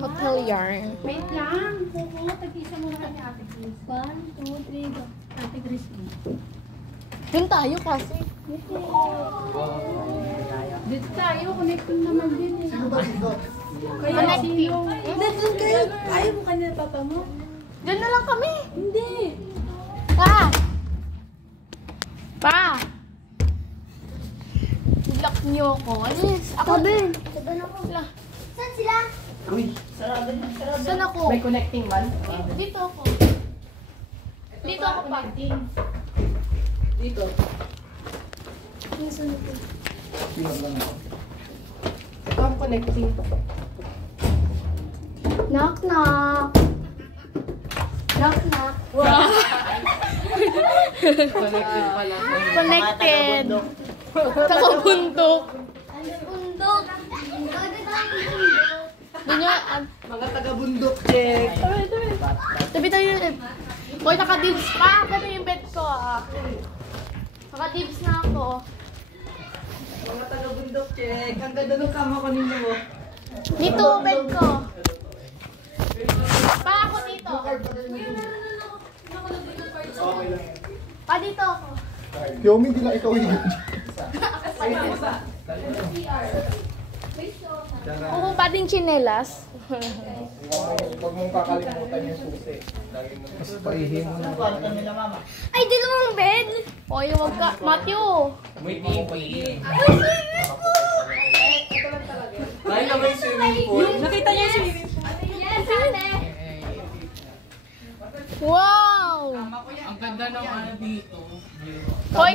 Hotel yarn. Wait lang. Kuko, tag-isa mo na kami Ate Chris. 1, 2, 3, go. Ate Chris. Dun tayo kasi. Dito tayo. Connecting naman din eh. Sino ba dito? Connecting. Nandun kayo. Ayaw mo kanina papa mo? Dyan na lang kami. Hindi. Pa! Pa! Lock niyo ako. Alis. Ako din. Wala. Saan sila? Uy, Saan ako? May connecting man? Dito ako. Dito ako pa. Dito. pinag lang ako. Ito ang connecting. Knock, knock. Knock, knock. Connecting pala. Connected. Nakabundok. Ano bundok? Doon yung... Mga taga-bundok, check. Tabi tayo yun. Hoy, nakadibs pa. Kami yung bed ko ah. Nakadibs na ako. Mga taga-bundok, check. Ang ganda ng kama ko ninyo mo. Dito, bed ko. Pa ako dito. Okay lang. Pa dito ako. Yomi, hindi lang ikaw hilig. Kuko pa din chinelas. Huwag mong kakalimutan yung susi. Mas paihin mo na. Ay, di lumang bed. Hoy, wag ka. Matthew. Ay, na may swimming pool. Nakita niyo yung swimming pool. Yes, ate. Wow. Ang ganda ng ano dito. Hoy,